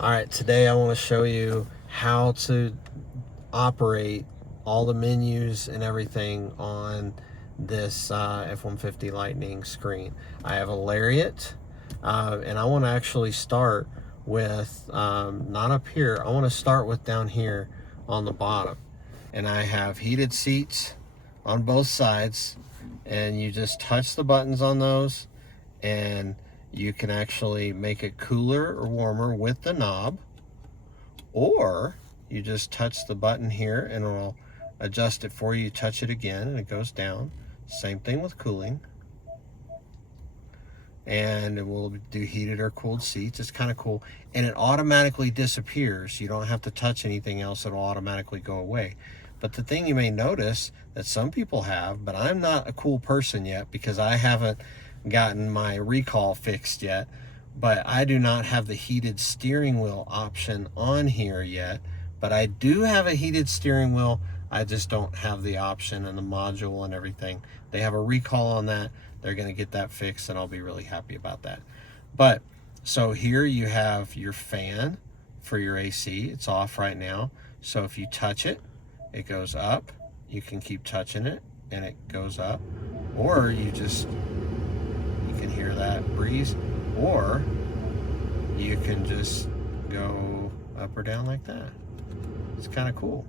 All right, today I want to show you how to operate all the menus and everything on this F-150 Lightning screen. I have a Lariat, and I want to actually start with, not up here, I want to start with down here on the bottom. And I have heated seats on both sides, and you just touch the buttons on those, and you can actually make it cooler or warmer with the knob, or you just touch the button here and it'll adjust it for you. You touch it again and it goes down. Same thing with cooling, and it will do heated or cooled seats. It's kind of cool, and it automatically disappears. You don't have to touch anything else. It'll automatically go away. But the thing you may notice that some people have, but I'm not a cool person yet because I haven't gotten my recall fixed yet, but I do not have the heated steering wheel option on here yet. But I do have a heated steering wheel. I just don't have the option and the module and everything. They have a recall on that. They're going to get that fixed, and I'll be really happy about that. But so here you have your fan for your AC. It's off right now. So if you touch it, it goes up. You can keep touching it and it goes up. Or you can hear that breeze. Or you can just go up or down like that. It's kind of cool.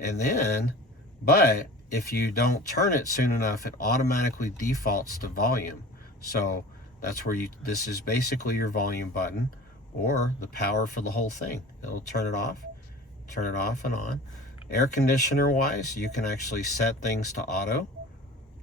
And then, but if you don't turn it soon enough, it automatically defaults to volume. So that's where this is basically your volume button or the power for the whole thing. It'll turn it off and on. Air conditioner wise, you can actually set things to auto.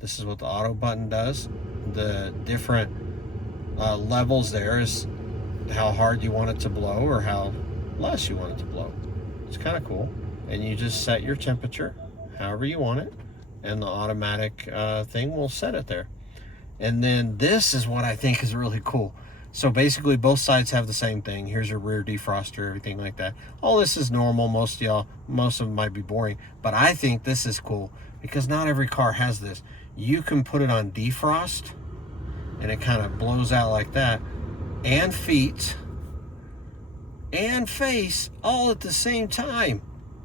This is what the auto button does. The different levels there is how hard you want it to blow or how less you want it to blow. It's kind of cool. And you just set your temperature however you want it, and the automatic thing will set it there. And then this is what I think is really cool. So basically both sides have the same thing. Here's your rear defroster, everything like that. All this is normal. Most of them might be boring, but I think this is cool because not every car has this. You can put it on defrost and it kind of blows out like that, and feet and face all at the same time.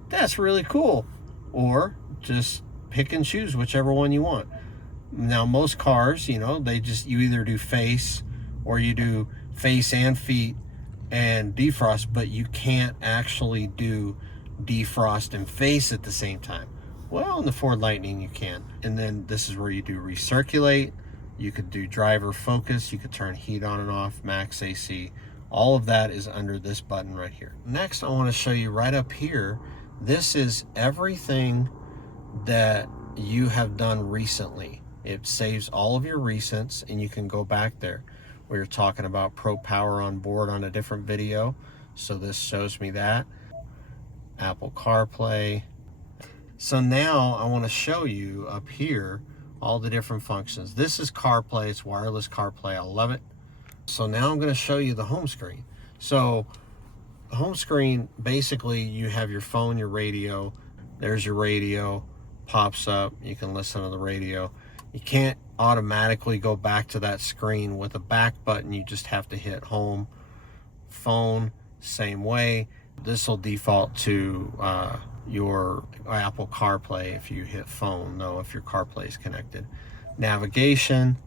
That's really cool. Or just pick and choose whichever one you want. Now most cars, you either do face or you do face and feet and defrost, but you can't actually do defrost and face at the same time. Well, in the Ford Lightning you can. And then this is where you do recirculate. You could do driver focus. You could turn heat on and off, max AC. All of that is under this button right here. Next, I want to show you right up here. This is everything that you have done recently. It saves all of your recents, and you can go back there. We were talking about Pro Power on board on a different video, so this shows me that. Apple CarPlay. So now I want to show you up here all the different functions. This is CarPlay. It's wireless CarPlay. I love it. So now I'm going to show you the home screen. So the home screen, basically you have your phone, your radio. There's your radio, pops up. You can listen to the radio. You can't automatically go back to that screen with a back button. You just have to hit home. Phone, same way. This will default to your Apple CarPlay if you hit phone, though, if your CarPlay is connected. Navigation.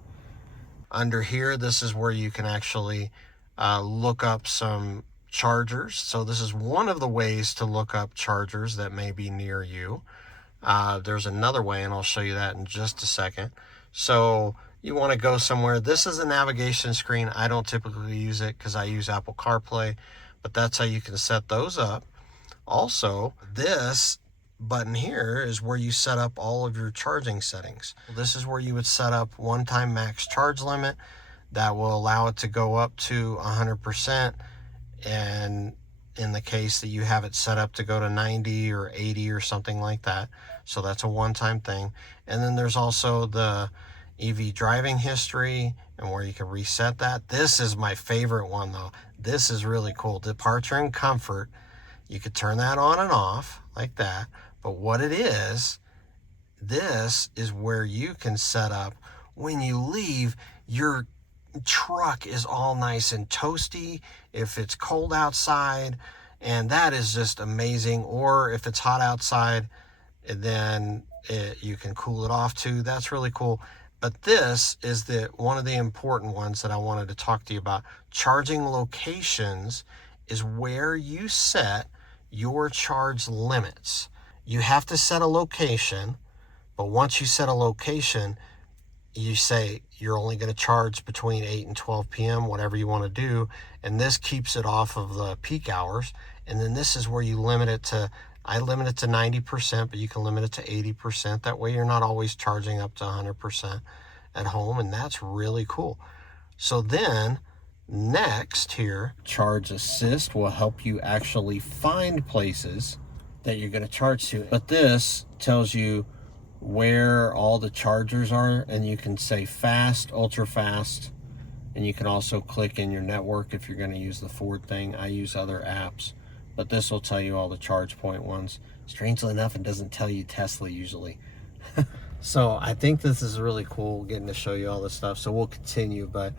Under here, this is where you can actually look up some chargers. So this is one of the ways to look up chargers that may be near you. There's another way, and I'll show you that in just a second. So you want to go somewhere. This is a navigation screen. I don't typically use it because I use Apple CarPlay, but that's how you can set those up. Also, this button here is where you set up all of your charging settings. This is where you would set up one-time max charge limit. That will allow it to go up to 100%, and in the case that you have it set up to go to 90 or 80 or something like that. So that's a one-time thing. And then there's also the EV driving history and where you can reset that. This is my favorite one though. This is really cool. Departure and comfort. You could turn that on and off like that. But what it is, this is where you can set up when you leave, your truck is all nice and toasty if it's cold outside, and that is just amazing. Or if it's hot outside, then you can cool it off too. That's really cool. But this is one of the important ones that I wanted to talk to you about. Charging locations is where you set your charge limits. You have to set a location, but once you set a location, you say you're only going to charge between 8 and 12 p.m., whatever you want to do. And this keeps it off of the peak hours. And then this is where you limit it to, I limit it to 90%, but you can limit it to 80%. That way you're not always charging up to 100% at home. And that's really cool. So then next here, Charge Assist will help you actually find places that you're going to charge to. But this tells you where all the chargers are, and you can say fast, ultra fast, and you can also click in your network if you're going to use the Ford thing. I use other apps, but this will tell you all the charge point ones. Strangely enough, it doesn't tell you Tesla usually. So I think this is really cool getting to show you all this stuff. So we'll continue, but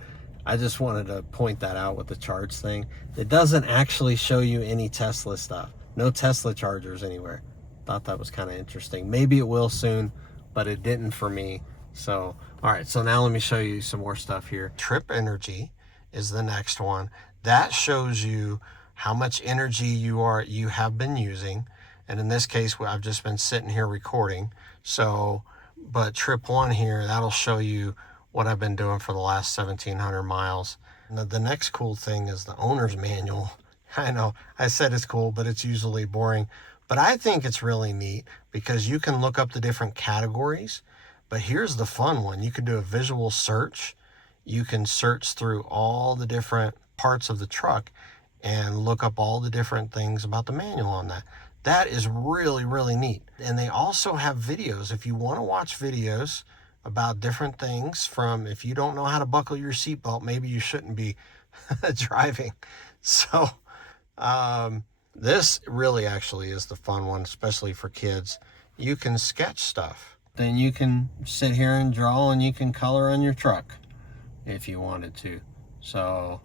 I just wanted to point that out with the charge thing. It doesn't actually show you any Tesla stuff. No Tesla chargers anywhere. Thought that was kind of interesting. Maybe it will soon, but it didn't for me. So, all right, so now let me show you some more stuff here. Trip Energy is the next one. That shows you how much energy you have been using. And in this case, I've just been sitting here recording. So, but Trip 1 here, that'll show you what I've been doing for the last 1,700 miles. And the next cool thing is the owner's manual. I know, I said it's cool, but it's usually boring. But I think it's really neat because you can look up the different categories. But here's the fun one. You can do a visual search. You can search through all the different parts of the truck and look up all the different things about the manual on that. That is really, really neat. And they also have videos. If you want to watch videos about different things, from if you don't know how to buckle your seatbelt, maybe you shouldn't be driving. So, this really actually is the fun one, especially for kids. You can sketch stuff. Then you can sit here and draw, and you can color on your truck if you wanted to. So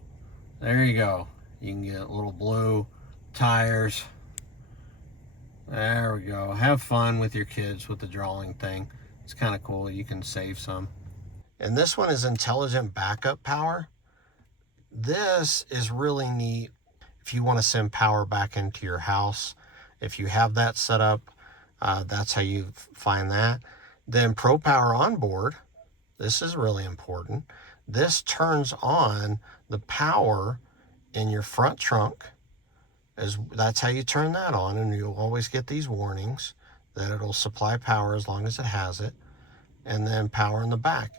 there you go. You can get little blue tires. There we go. Have fun with your kids with the drawing thing. It's kind of cool. You can save some. And this one is intelligent backup power. This is really neat if you want to send power back into your house. If you have that set up, that's how you find that. Then Pro Power Onboard. This is really important. This turns on the power in your front trunk. That's how you turn that on, and you'll always get these warnings that it'll supply power as long as it has it, and then power in the back.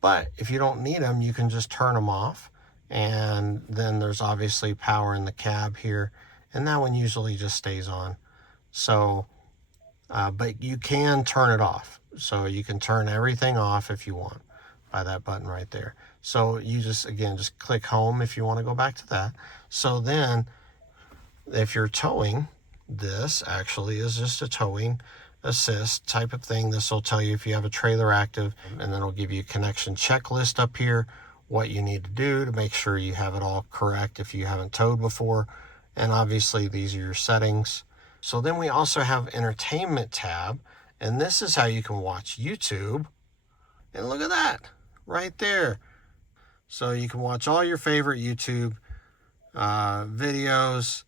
But if you don't need them, you can just turn them off, and then there's obviously power in the cab here, and that one usually just stays on. So, but you can turn it off. So you can turn everything off if you want by that button right there. So you just click home if you want to go back to that. So then, if you're towing, this actually is just a towing assist type of thing. This will tell you if you have a trailer active, and then it'll give you a connection checklist up here, what you need to do to make sure you have it all correct if you haven't towed before. And obviously these are your settings. So then we also have Entertainment tab, and this is how you can watch YouTube. And look at that right there. So you can watch all your favorite YouTube videos.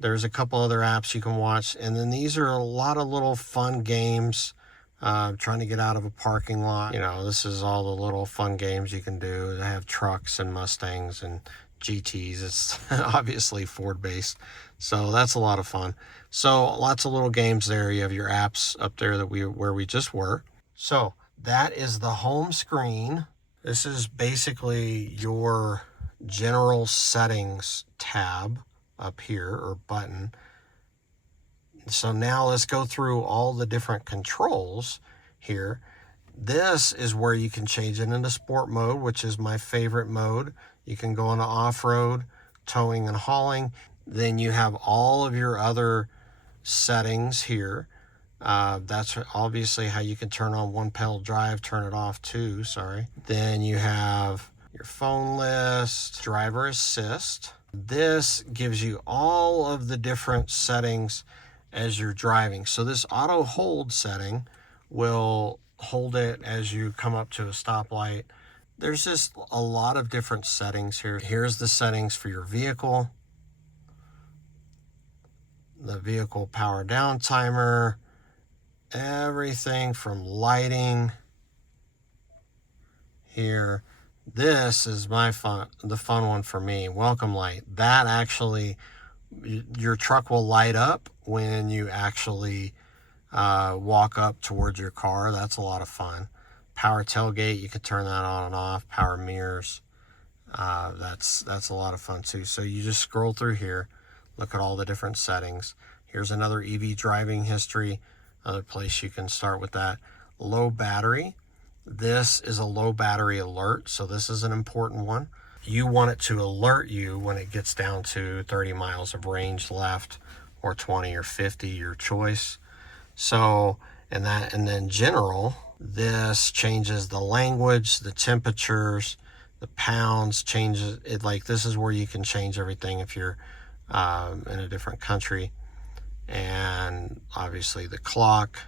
There's a couple other apps you can watch. And then these are a lot of little fun games. Trying to get out of a parking lot. You know, this is all the little fun games you can do. They have trucks and Mustangs and GTs. It's obviously Ford based. So that's a lot of fun. So lots of little games there. You have your apps up there where we just were. So that is the home screen. This is basically your general settings tab up here, or button. So now let's go through all the different controls here. This is where you can change it into sport mode, which is my favorite mode. You can go into off-road, towing and hauling. Then you have all of your other settings here. That's obviously how you can turn on one pedal drive, turn it off too, sorry. Then you have your phone list, driver assist. This gives you all of the different settings as you're driving. So this auto hold setting will hold it as you come up to a stoplight. There's just a lot of different settings here. Here's the settings for your vehicle. The vehicle power down timer, everything from lighting here. This is the fun one for me, welcome light. That actually, your truck will light up when you actually walk up towards your car. That's a lot of fun. Power tailgate, you can turn that on and off. Power mirrors, that's a lot of fun too. So you just scroll through here, look at all the different settings. Here's another EV driving history, another place you can start with that. Low battery. This is a low battery alert, so this is an important one. You want it to alert you when it gets down to 30 miles of range left, or 20 or 50, your choice. So, and then general, this changes the language, the temperatures, the pounds, changes it. Like, this is where you can change everything if you're in a different country. And obviously the clock.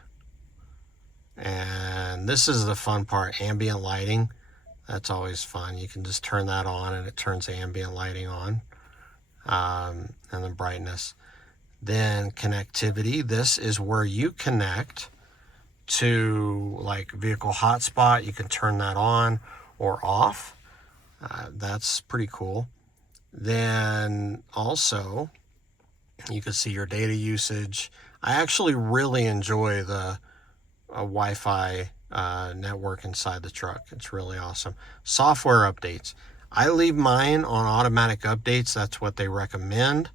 And this is the fun part, ambient lighting. That's always fun. You can just turn that on and it turns the ambient lighting on. And the brightness. Then connectivity. This is where you connect to like vehicle hotspot. You can turn that on or off. That's pretty cool. Then also you can see your data usage. I actually really enjoy the Wi-Fi network inside the truck. It's really awesome. Software updates. I leave mine on automatic updates. That's what they recommend.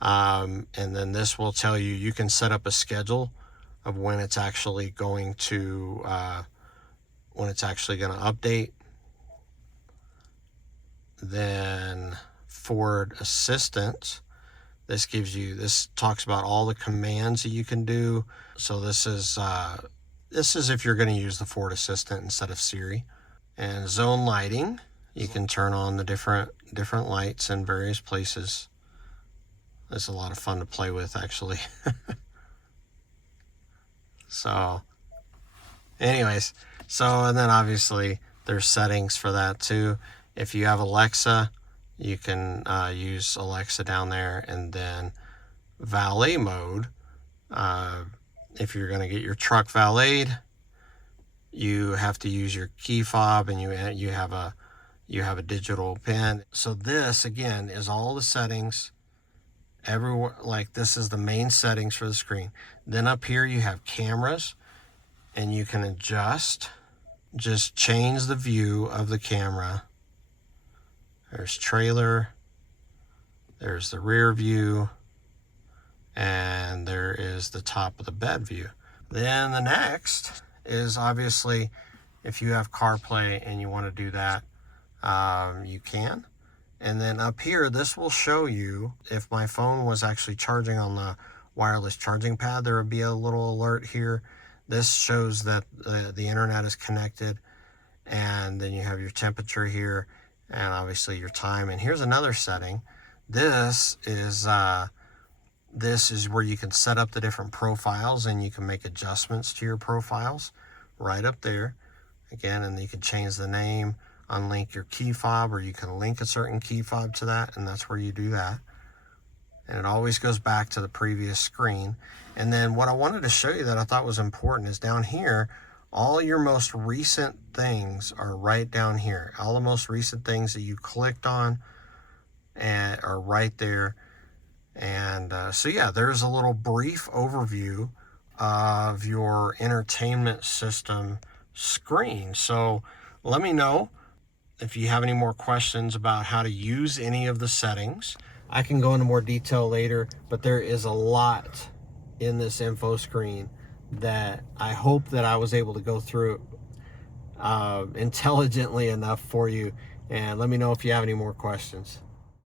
And then this will tell you, you can set up a schedule of when it's actually going to update. Then Ford Assistant. This talks about all the commands that you can do. So this is if you're going to use the Ford Assistant instead of Siri. And zone lighting, you can turn on the different lights in various places. It's a lot of fun to play with, actually. So anyways, and then obviously there's settings for that too. If you have Alexa, you can use Alexa down there. And then valet mode, if you're going to get your truck valeted, you have to use your key fob, and you have a digital pin. So this again is all the settings everywhere. Like, this is the main settings for the screen. Then up here you have cameras, and you can just change the view of the camera. There's trailer, there's the rear view, and there is the top of the bed view. Then the next is obviously if you have CarPlay and you want to do that, you can. And then up here, this will show you if my phone was actually charging on the wireless charging pad, there would be a little alert here. This shows that the internet is connected. And then you have your temperature here, and obviously your time. And here's another setting. This is where you can set up the different profiles, and you can make adjustments to your profiles right up there. Again, and you can change the name, unlink your key fob, or you can link a certain key fob to that, and that's where you do that. And it always goes back to the previous screen. And then what I wanted to show you that I thought was important is down here, all your most recent things are right down here. All the most recent things that you clicked on are right there. And so yeah, there's a little brief overview of your entertainment system screen. So let me know if you have any more questions about how to use any of the settings. I can go into more detail later, but there is a lot in this info screen that I hope that I was able to go through intelligently enough for you. And let me know if you have any more questions.